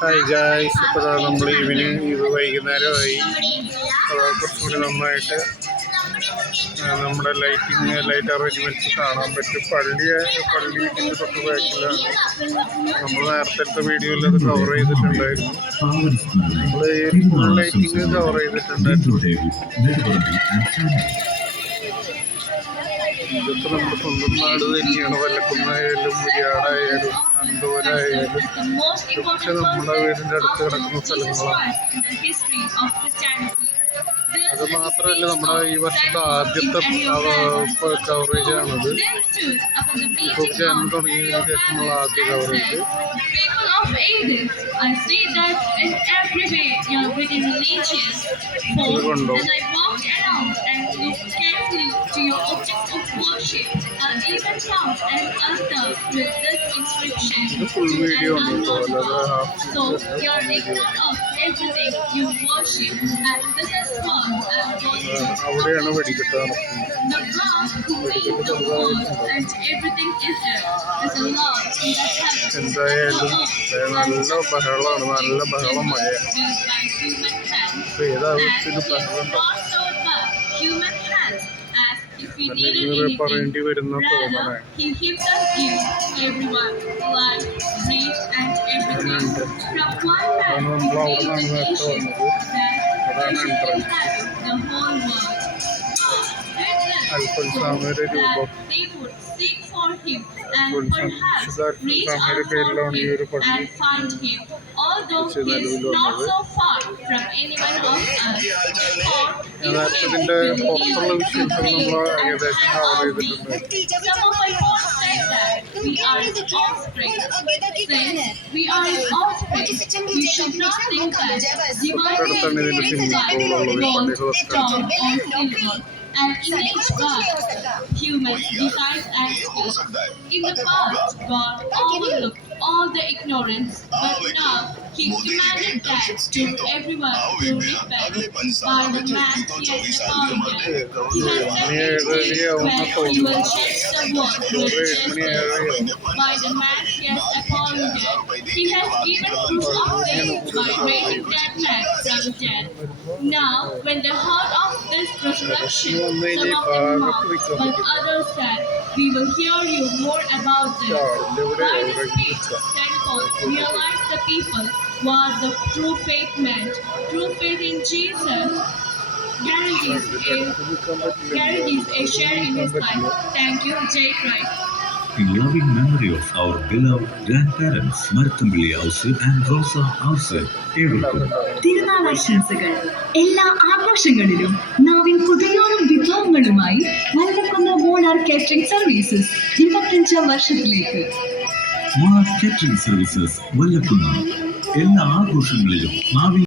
Hi guys, ഇപ്പോഴാണ് നമ്മൾ ഇത് വൈകുന്നേരമായി. കുറച്ചുകൂടി നന്നായിട്ട് നമ്മുടെ ലൈറ്റ് അറേഞ്ച്മെൻറ്റ്സ് കാണാൻ പറ്റും. പള്ളിക്ക് തൊട്ട് ബാക്കിലാണ്. നമ്മൾ നേരത്തെ വീഡിയോയിൽ അത് കവർ ചെയ്തിട്ടുണ്ടായിരുന്നു. നമ്മൾ ഫുൾ ലൈറ്റിങ് കവർ ചെയ്തിട്ടുണ്ടായിരുന്നു. ഇതൊക്കെ നമ്മുടെ സ്വന്തം നാട് തന്നെയാണ്. വല്ലക്കുന്നായാലും മുരിയാടായാലും അന്തൂരായാലും ഇതൊക്കെ നമ്മുടെ വീടിൻ്റെ അടുത്ത് കിടക്കുന്ന സ്ഥലങ്ങളാണ്. അത് മാത്രമല്ല, നമ്മുടെ ഈ വർഷത്തെ ആദ്യത്തെ കവറേജ് ആണത്. യൂട്യൂബ് ചാനൽ തുടങ്ങിയതിന് ശേഷമുള്ള ആദ്യ കവറേജ്. അതുകൊണ്ടോ ഇത് ഫുൾ വീഡിയോ ആണ് കേട്ടോ, അവിടെയാണ് വെടിക്കെട്ട് എന്തായാലും നല്ല ബഹളമാണ്, നല്ല ബഹളം മഴയാണ്. ഏതാവശ്യത്തിന് ബഹളം പറയേണ്ടി വരുന്ന തോന്നണേ. അതാണ് നമ്മൾ അവിടെ നിന്നാണ് നേരത്തെ വന്നത്. അതാണ് എൻട്രൻസ്. അൽഫോൻസാമയുടെ രൂപം. അൽഫോൻസാമയുടെ പേരിലാണ് ഈ ഒരു പള്ളി നിലവിൽ വന്നത്. യഥാർത്ഥത്തിൻ്റെ പുറത്തുള്ള വിശേഷങ്ങൾ നമ്മൾ ഏകദേശം കവർ ചെയ്തിട്ടുണ്ട്. തൊട്ടടുത്താണ് ഇതിൻ്റെ സ്വിമ്മിംഗ് പൂളുള്ളത്. പള്ളിയുടെ an image God. Humans decide and speak. In the past, God overlooked all the ignorance, but now He commanded that to everyone to repent. By the man He has appointed, He has set a place where He will judge the world with justice. By the man He has appointed, He has given proof of this by raising dead men from dead. Now, when they heard of this resurrection, some of them mocked, but others said, "We will hear you more about this." By this speech, sent forth, realized the people what the true faith meant. True faith in Jesus guarantees a share in His life. Thank you, Jay Christ. In loving memory of our beloved grandparents, Marthambilli House and Rosa House, തിരുനാളാശംസകൾ. എല്ലാ ആഘോഷങ്ങളിലും നാവിൻ പുതിയോണം വിഭവങ്ങളുമായി വല്ലക്കുന്ന മോണാർ catering services 25 വർഷത്തിലേക്ക്. മോണാർ catering services വല്ലക്കുന്ന എല്ലാ ആഘോഷങ്ങളിലും നാവിൻ